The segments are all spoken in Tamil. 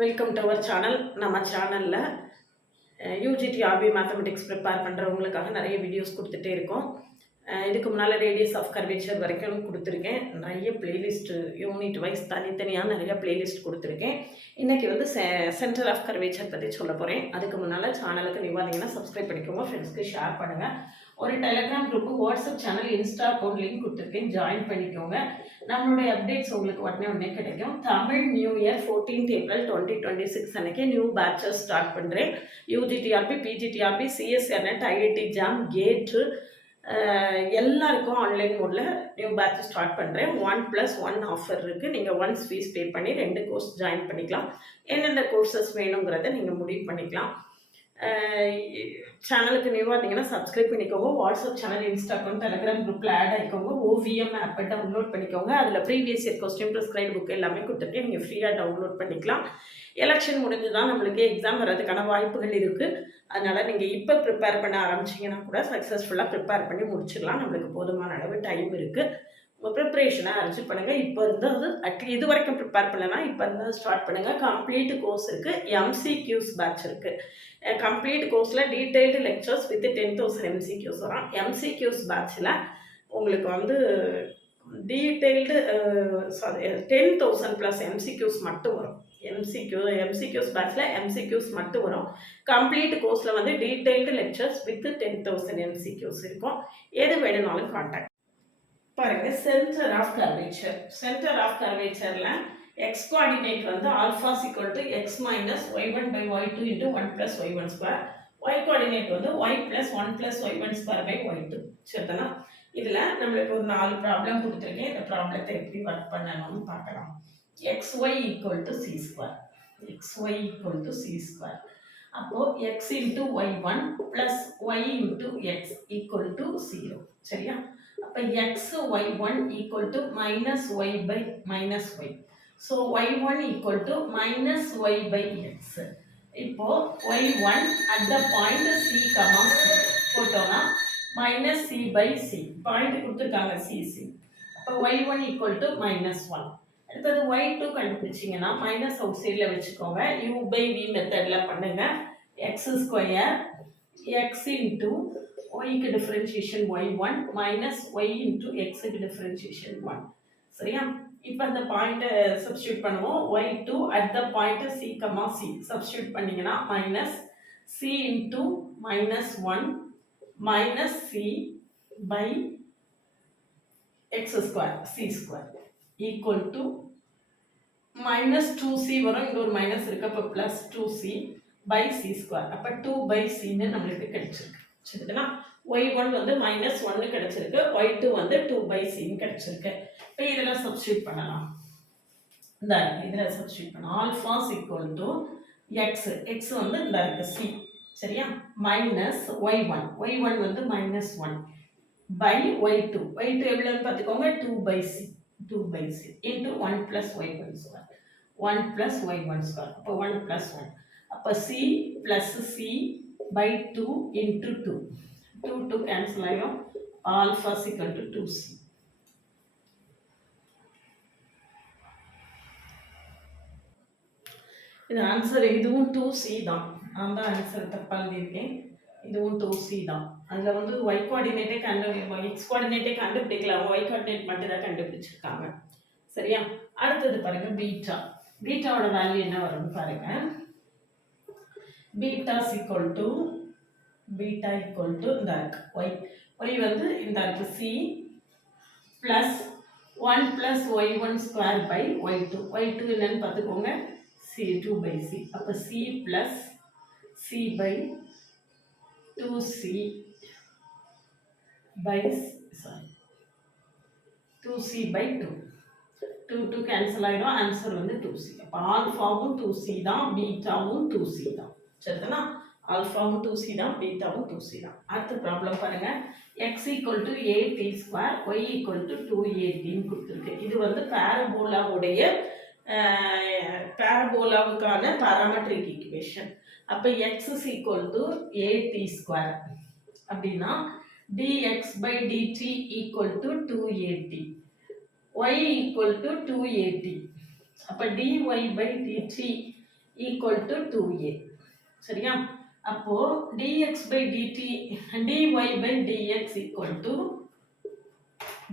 Welcome to our channel. நம்ம சேனலில் யூஜிடிஆர்பி மேத்தமெட்டிக்ஸ் ப்ரிப்பேர் பண்ணுறவங்களுக்காக நிறைய வீடியோஸ் கொடுத்துட்டே இருக்கோம். இதுக்கு முன்னால் ரேடியஸ் ஆஃப் கர்வேச்சர் வரைக்கும் கொடுத்துருக்கேன். நிறைய பிளேலிஸ்ட்டு யூனிட் வைஸ் தனித்தனியாக நிறைய பிளேலிஸ்ட் கொடுத்துருக்கேன். இன்றைக்கி வந்து சென்டர் ஆஃப் கர்வேச்சர் பற்றி சொல்ல போகிறேன். அதுக்கு முன்னால் சேனலுக்கு நீங்கள் வந்தீங்கன்னா சப்ஸ்கிரைப் பண்ணிக்கோங்க, ஃப்ரெண்ட்ஸ்க்கு ஷேர் பண்ணுங்கள். ஒரு Telegram group, WhatsApp channel, Insta account link கொடுத்துருக்கேன், ஜாயின் பண்ணிக்கோங்க. நம்மளுடைய அப்டேட்ஸ் உங்களுக்கு உடனே கிடைக்கும். Tamil new year 14th April 2026 அன்றைக்கி நியூ பேட்சஸ் ஸ்டார்ட் பண்ணுறேன். யூஜிடிஆர்பி, பிஜிடிஆர்பி, சிஎஸ்ஆர்நெட், ஐஐடி ஜாம், கேட்டு எல்லாருக்கும் ஆன்லைன் மோடில் நியூ பேட்ச் ஸ்டார்ட் பண்ணுறேன். 1+1 ஆஃபர் இருக்குது. நீங்கள் ஒன்ஸ் ஃபீஸ் பே பண்ணி 2 கோர்ஸ் ஜாயின் பண்ணிக்கலாம். எந்தெந்த கோர்சஸ் வேணுங்கிறத நீங்கள் முடிவு பண்ணிக்கலாம். சேனலுக்கு நியூவாக இருந்தீங்கன்னா சப்ஸ்கிரைப் பண்ணிக்கோங்க. WhatsApp channel, Insta account, Telegram குரூப்பில் ஆட் ஆகிக்கோங்க. ஓவிஎம் ஆப்பை டவுன்லோட் பண்ணிக்கோங்க. அதில் previous year question prescribe book எல்லாமே கொடுத்துருக்கேன். நீங்கள் ஃப்ரீயாக டவுன்லோட் பண்ணிக்கலாம். எலெக்ஷன் முடிஞ்சு தான் நம்மளுக்கு எக்ஸாம் வர்றதுக்கான வாய்ப்புகள் இருக்குது. அதனால் நீங்கள் இப்போ ப்ரிப்பேர் பண்ண ஆரம்பிச்சிங்கன்னா கூட சக்ஸஸ்ஃபுல்லாக ப்ரிப்பேர் பண்ணி முடிச்சிடலாம். நம்மளுக்கு போதுமான அளவு டைம் இருக்குது. உங்கள் ப்ரிப்ரேஷனை அரெஸ்ட் பண்ணுங்கள். இப்போ இருந்து இது வரைக்கும் ப்ரிப்பேர் பண்ணலைன்னா இப்போ இருந்து ஸ்டார்ட் பண்ணுங்கள். கம்ப்ளீட் கோர்ஸ் இருக்குது. எம்சிக்யூஸ் பேட்ச் இருக்குது. கம்ப்ளீட் கோர்ஸில் டீட்டெயில்டு லெக்சர்ஸ் வித் 10,000 எம்சிக்யூஸ் வரும். எம்சிக்யூஸ் பேட்சில் உங்களுக்கு வந்து டீட்டெயில்டு 10,000 + எம்சிக்யூஸ் மட்டும் வரும். எம்சிக்யூஸ் பேட்சில் எம்சிக்யூஸ் மட்டும் வரும். கம்ப்ளீட் கோர்ஸில் வந்து டீட்டெயில்டு லெக்சர்ஸ் வித் 10,000 எம்சிக்யூஸ் இருக்கும். எது வேணும்னாலும் கான்டாக்ட் பாருங்க. Centre of curvature. Centre of கர்வேச்சரில் எக்ஸ் கோஆர்டினேட் வந்து alpha = x - y1/y2 × 1 + y1². Y coordinate வந்து y + 1 + y1² y2. சரிதானா? இதில் நம்மளுக்கு ஒரு 4 ப்ராப்ளம் கொடுத்துருக்கேன். இந்த ப்ராப்ளத்தை எப்படி ஒர்க் பண்ணணும்னு பார்க்கலாம். xy = c². xy = c². அப்போது x × y1 + y × x = 0. சரியா? அப்போ x y1 = -y/-y. So y1 = -y/x. இப்போ y1 at the point c, போட்டோம்னா -c/c. பாயிண்ட் கொடுத்துருக்காங்க cc. அப்போ y1 = -1. அடுத்தது y2 கண்டுபிடிச்சிங்கன்னா மைனஸ் அவுட் சைடில் வச்சுக்கோங்க. u/v மெத்தடில் பண்ணுங்க. x² x × y differentiation y1 -y × x differentiation 1. சரியா? இப்போ அந்த பாயிண்ட்டை சப்ஸ்டியூட் பண்ணுவோம். y2 at the point c, substitute பண்ணிங்கன்னா -c × -1 -c/x² c² -2c வரும். இங்கே ஒரு மைனஸ் இருக்குது. அப்போ +2c/c². அப்போ 2/c நம்மளுக்கு கிடைச்சிருக்கு. சரிங்களா? y1 வந்து -1 கிடைச்சிருக்கு. y2 வந்து 2/c கிடைச்சிருக்கு. இப்போ இதில் சப்ஸ்டியூட் பண்ணலாம். இந்த இதில் சப்ஸ்டியூட் பண்ணலாம். ஆல்ஃபா = x வந்து இந்த இருக்கு c. சரியா? -y1 வந்து -1/y2. y2 எவ்வளோன்னு பார்த்துக்கோங்க. 2/c into 1 + y1². 1 + y1². அப்போ 1 + 1. அப்போ c + c/2 into 2. 2 கேன்சல் ஆகிடும். Alpha = 2c. இது ஆன்சர். இதுவும் 2c தான். நான் தான் ஆன்சர் தப்பாக எழுதியிருக்கேன். இதுவும் 2c தான். அதில் வந்து y கோஆர்டினேட்டே x கோஆர்டினேட்டே கண்டுபிடிக்கலாம். y கோஆர்டினேட் மட்டும் தான் கண்டுபிடிச்சிருக்காங்க. சரியா? அடுத்தது பாருங்க. பீட்டாவோட வேல்யூ என்ன வரும்னு பாருங்க. பீட்டா = இந்த இருக்கு y வந்து இந்த இருக்கு c + 1 + y1² y2 என்னன்னு பார்த்துக்கோங்க. c 2/c. அப்போ c + c/2c/2 2 கேன்சல் ஆகிடும். ஆன்சர் வந்து 2c. அப்போ ஆல்ஃபாவும் 2c தான், பீட்டாவும் 2c தான். சரிதானா? ஆல்ஃபாவும் 2c தான், பீட்டாவும் 2c தான். அடுத்த ப்ராப்ளம் பாருங்க. x = at², y = 2at கொடுத்துருக்கு. இது வந்து பேரபோலாவுக்கான பாராமெட்ரிக் ஈக்குவேஷன். அப்போ x = at² அப்படின்னா dx/dt = 2at. y = 2at. அப்போ dy/dt ஈக்குவல் டு 2a. சரியா? அப்போ dx by dt dy by dx equal to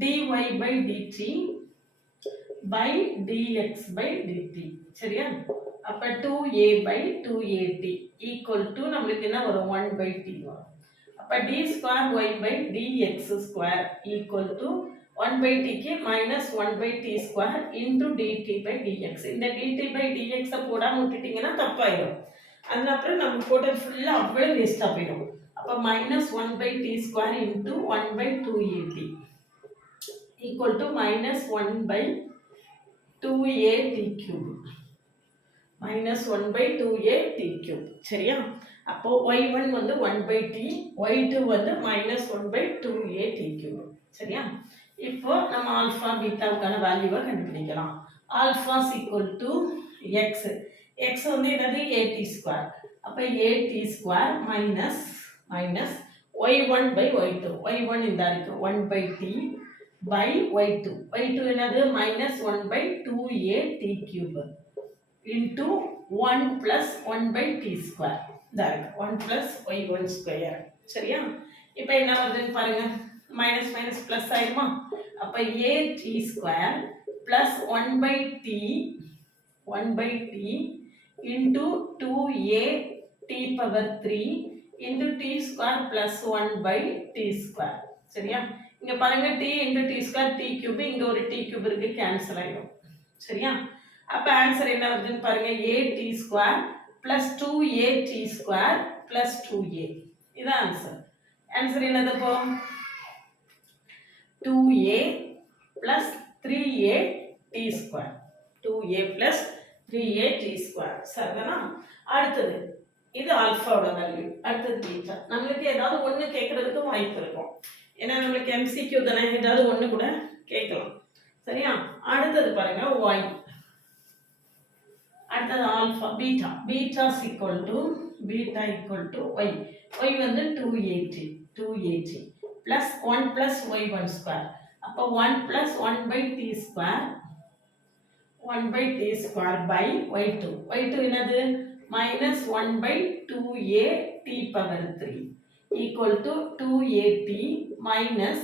dy by dt by dx by dt. சரியா? அப்ப 2a by 2at equal to நம்மளுக்கு என்ன வரும் 1 by t வரும். அப்ப d square y by dx square equal to 1 by t க்கு minus 1 by t square into dt by dx. இந்த dt by dx போடாம விட்டுட்டீங்கன்னா தப்பாயிடும். அதுக்கப்புறம் நம்ம போட்டது ஃபுல்லா அப்படியே வேஸ்டா போயிடும். அப்ப minus 1 by t square into 1 by 2at equal to minus 1 by 2at cube. minus 1 by 2at cube. சரியா? அப்போ y1 வந்து 1 by t, y2 வந்து minus 1 by 2at cube. சரியா? இப்போ நம்ம ஆல்ஃபா பீட்டாவுக்கான வேல்யூவை கண்டுபிடிக்கலாம். Alpha equal to x. x வந்து என்னது at ஸ்கொயர். அப்ப at square minus y1 by y2. y1 இந்த இருக்கு 1 by t by y2. y2 என்னது minus 1 by 2at cube into 1 plus 1 by t square. இந்த இருக்கு 1 plus y1 square. சரியா? இப்போ என்ன வருதுன்னு பாருங்க. minus minus plus ஆயிடுமா? அப்ப at square plus 1 by t into 2at power 3 into t square plus 1 by t square. சரியா? இங்க பாருங்க t into t square t cube, இங்க ஒரு t cube இருக்கு, கேன்சல் ஆயிடும். சரியா? அப்ப ஆன்சர் என்ன வருதுன்னு பாருங்க. at square plus 2at square plus 2a. இதான் ஆன்சர். ஆன்சர் என்னது அப்போ 2a plus 3at square. 2a plus 3at square. சரிதானா? அடுத்தது இது ஆல்ஃபாவோட வேல்யூ. அடுத்தது பீட்டா. நம்மளுக்கு ஏதாவது ஒன்று கேட்கறதுக்கு வாய்ப்பு இருக்கும். ஏன்னா நம்மளுக்கு எம்சிக்யூ தானே, ஏதாவது ஒன்று கூட கேட்கலாம். சரியா? அடுத்தது பாருங்க y. அடுத்தது alpha beta. Beta equal to y. y வந்து 2at plus 1 plus y1 square. அப்போ 1 plus 1 by t square 1 by t square by y2. y2 என்னது minus 1 by 2at power 3 equal to 2at minus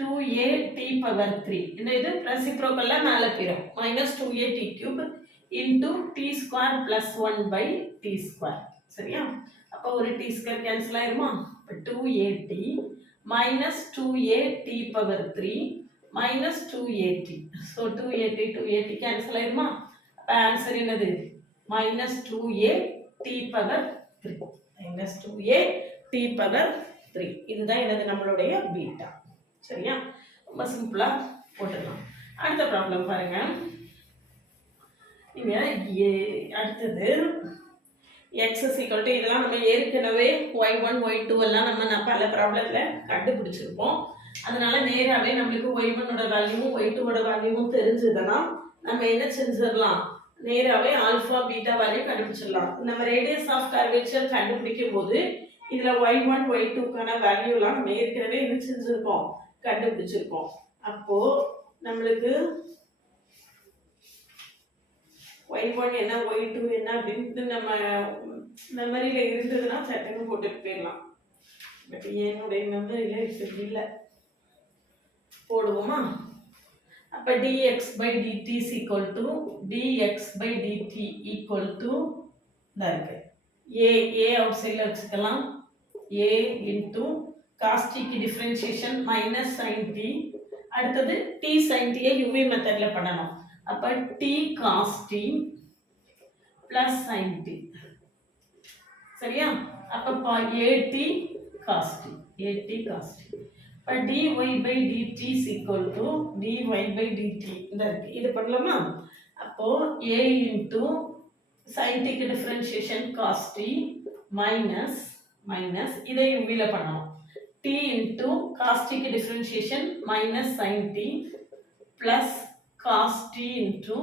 2at power 3. இந்த இது reciprocal மேல போயிடும். minus 2at cube into t square plus 1 by t square. சரியா? அப்போ ஒரு t square கேன்சல் ஆயிருமா? 2at minus 2at power 3 minus 2at. So 2at cancel ஆயிருமா? அப்ப ஆன்சர் என்னது? minus 2at power 3. minus 2at power 3. இதுதான் என்னது நம்மளுடைய பீட்டா. சரியா? ரொம்ப சிம்பிளா போட்டுடலாம். அடுத்த ப்ராப்ளம் பாருங்க. இங்க அடுத்தது x equal to இதெல்லாம் நம்ம ஏற்கனவே y1 y2 எல்லாம் நம்ம பல ப்ராப்ளத்துல கண்டுபிடிச்சிருப்போம். அதனால நேராவே நம்மளுக்கு y1 ஓட வேல்யூவும் y2 ஓட வேல்யூவும் தெரிஞ்சதுன்னா நம்ம என்ன செஞ்சிடலாம், நேராவே ஆல்ஃபா பீட்டா வேல்யூ கண்டுபிடிச்சிடலாம். நம்ம ரேடியஸ் ஆஃப் கர்வேச்சர் கண்டுபிடிக்கும் போது இதுல y1 y2க்கான வேல்யூலாம் நம்ம ஏற்கனவே என்ன செஞ்சிருக்கோம், கண்டுபிடிச்சிருக்கோம். அப்போ நம்மளுக்கு y1 என்ன y2 என்ன அப்படின்னு நம்ம மெமரியில இருந்ததுன்னா சட்டுன்னு போட்டுட்டு போயிடலாம். பட் என்னுடைய மெமரியில இப்படி இல்லை, போடுவோமா? அப்ப dx by dt is equal to dx by dt equal to இருக்கு a அவுட் சைடில் வச்சுக்கலாம். a into cos t க்கு டிஃபரன்ஷியேஷன் minus sin t. அடுத்தது t sin t uv மெத்தட்ல பண்ணணும். அப்ப t cos t plus sin t. சரியா? அப்ப at cos t அப்ப dy by dt is equal to dy by dt. இது பண்ணலாமா? அப்போ a into sin t க்கு டிஃபரன்ஷியேஷன் cos t minus இதை uv ல பண்ணணும். t into cos t க்கு differentiation minus sin t plus cos t into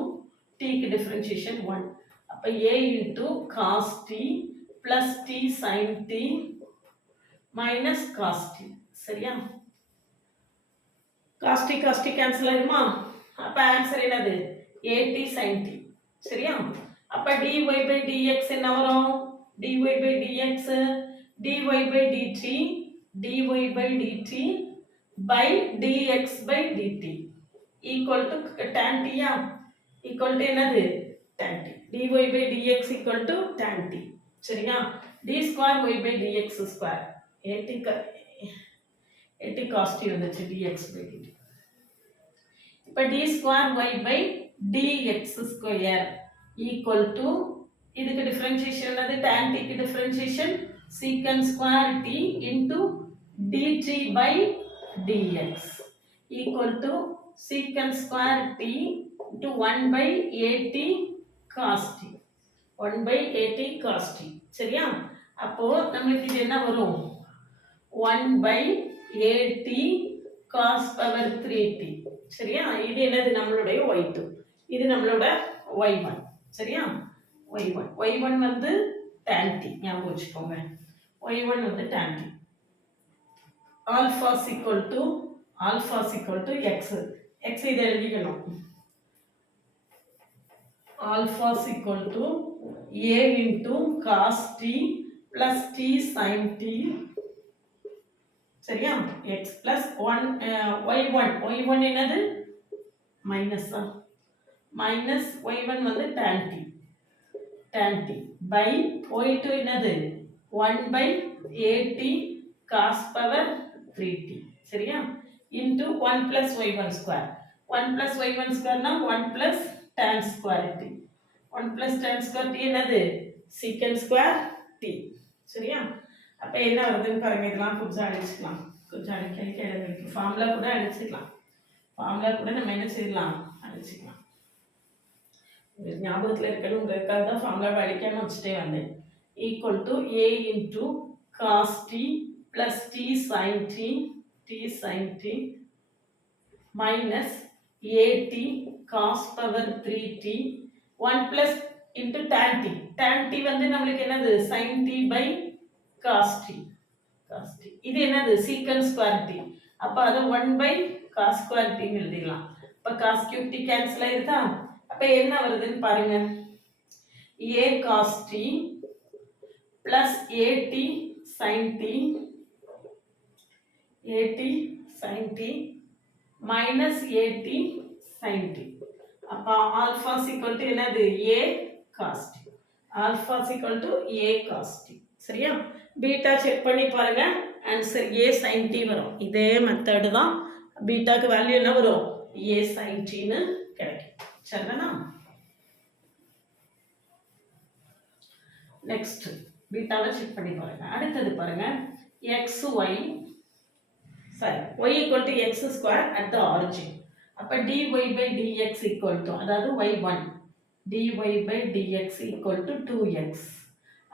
t க்கு டிஃபரன்ஷியேஷன் 1. அப்ப a into cos t plus t sin t minus cos t. சரியா? cos t cancel ஆயிருமா? அப்ப ஆன்சர் என்னது? at sin t. சரியா? அப்போ dy by dx என்ன வரும்? dy by dx dy by dt dy by dt by dx by dt equal to tan t equal to என்னது? tan t. dy by dx equal to tan t. சரியா? d square y by dx square at cos t வந்துச்சு dx by dt. இப்போ d square y by dx square equal to இதுக்கு differentiation என்னது? tan t க்கு differentiation secant square t into dt by dx equal to secant square t into 1 by at cos t 1 by at cos t. சரியா? அப்போ நமக்கு இது என்ன வரும்? 1 by at cos power 3t. சரியா? இது என்னது? நம்மளுடைய y2. இது நம்மளோட y1. சரியா? y1 வந்து tan t ஞாபகம் வச்சுக்கோங்க. y1 வந்து tan t. alpha is equal to x இதை எழுதிக்கணும். alpha is equal to a into cos t plus t sin t. சரியா? x plus 1 y1 என்னது? minus y1 வந்து tan t by y2 என்னது? 1 by at cos power 3t. சரியா? into 1 plus y1 square 1 plus y1 square னா 1 plus tan square t 1 plus tan square t என்னது? secant square t. சரியா? அப்போ என்ன வருதுன்னு பாருங்க. இதெல்லாம் கொஞ்சம் அடிச்சுக்கலாம். கொஞ்சம் அடிக்க ஃபார்முலா கூட அடிச்சுக்கலாம். ஃபார்முலா கூட நம்ம என்ன செய்யலாம்? அடிச்சுக்கலாம். ஞாபகத்தில் இருக்கணுங்கிறதுக்காக தான் ஃபார்முலா அடிக்காமல் வச்சுட்டே வந்தேன். Equal to a into cos t plus t sin t minus a t cos power 3t 1 plus into tan t வந்து நம்மளுக்கு என்னது? sin t by cos t. இது என்னது? secant square t. அப்போ அதை 1 by cos square t எழுதிடலாம். இப்போ cos cube t கேன்சல் ஆயிருதா? அப்போ என்ன வருதுன்னு பாருங்க. a cos t plus at sin t minus at sin t. அப்போ alpha is equal to என்னது? a cos t. alpha is equal to a cos t. சரியா? பீட்டா செக் பண்ணி பாருங்க. ஆன்சர் a sin t வரும். இதே மெத்தடு தான். பீட்டாக்கு வேல்யூ என்ன வரும்? a sin t ன்னு கிடைக்கும். சரிதானா? நெக்ஸ்ட் பீட்டாவை செக் பண்ணி பாருங்க. அடுத்தது பாருங்க xy சரி y equal to x square at the origin. அப்போ dy by dx equal to அதாவது y1 dy by dx equal to 2x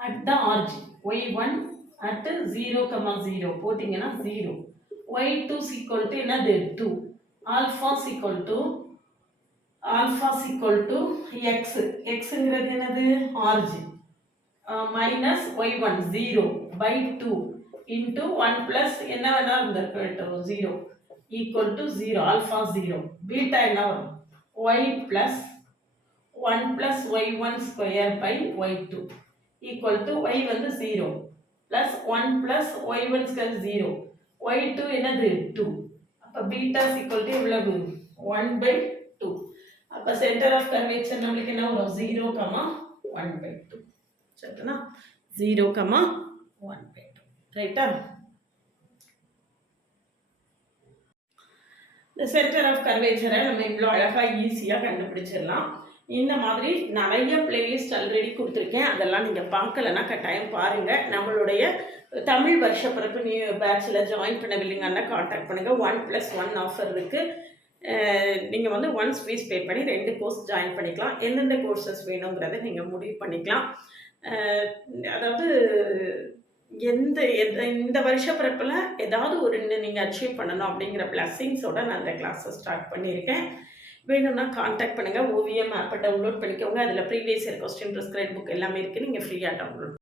at the origin. y1 at 0, 0 போட்டிங்கன்னா 0. y2 is equal to என்னது? 2. alpha is equal to xங்கிறது என்னது? origin minus y1 0 by 2 into 1 plus என்ன வேணா இருந்திருக்கட்டும் 0 equal to 0 alpha 0. பீட்டா என்ன வரும்? y plus 1 plus y1 square by y2 equal to y வந்து 0 plus 1 plus y1 square 0 y2 என்னது? 2. அப்போ பீட்டா is equal to எவ்வளவு? 1 by 2. அப்போ சென்டர் ஆஃப் கர்வேச்சர் நம்மளுக்கு என்ன வரும்? 0, 1 by 2. சரிதானா? 0, 1 by 2. ரைட்டா? இந்த சென்டர் ஆஃப் கர்வேச்சரை நம்ம இவ்வளோ அழகாக ஈஸியாக கண்டுபிடிச்சிடலாம். இந்த மாதிரி நிறைய பிளேலிஸ்ட் ஆல்ரெடி கொடுத்துருக்கேன். அதெல்லாம் நீங்கள் பார்க்கலன்னா கட்டாயம் பாருங்கள். நம்மளுடைய தமிழ் வருஷப்பிறப்பு நியூ பேட்சில் ஜாயின் பண்ணவில்லைங்கன்னா காண்டாக்ட் பண்ணுங்கள். 1+1 ஆஃபர் இருக்குது. நீங்கள் வந்து ஒன்ஸ் ஃபீஸ் பே பண்ணி 2 கோர்ஸ் ஜாயின் பண்ணிக்கலாம். எந்தெந்த கோர்சஸ் வேணுங்கிறத நீங்கள் முடிவு பண்ணிக்கலாம். அதாவது இந்த வருஷ பிறப்பில் ஏதாவது ஒரு நீங்கள் அச்சீவ் பண்ணணும் அப்படிங்கிற பிளஸ்ஸிங்ஸோட நான் அந்த கிளாஸை ஸ்டார்ட் பண்ணியிருக்கேன். வேணும்னா காண்டாக்ட் பண்ணுங்கள். ஓவியம் ஆப்பை டவுன்லோட் பண்ணிக்கோங்க. அதில் previous year question prescribe book எல்லாமே இருக்குது. நீங்கள் ஃப்ரீயாக டவுன்லோட்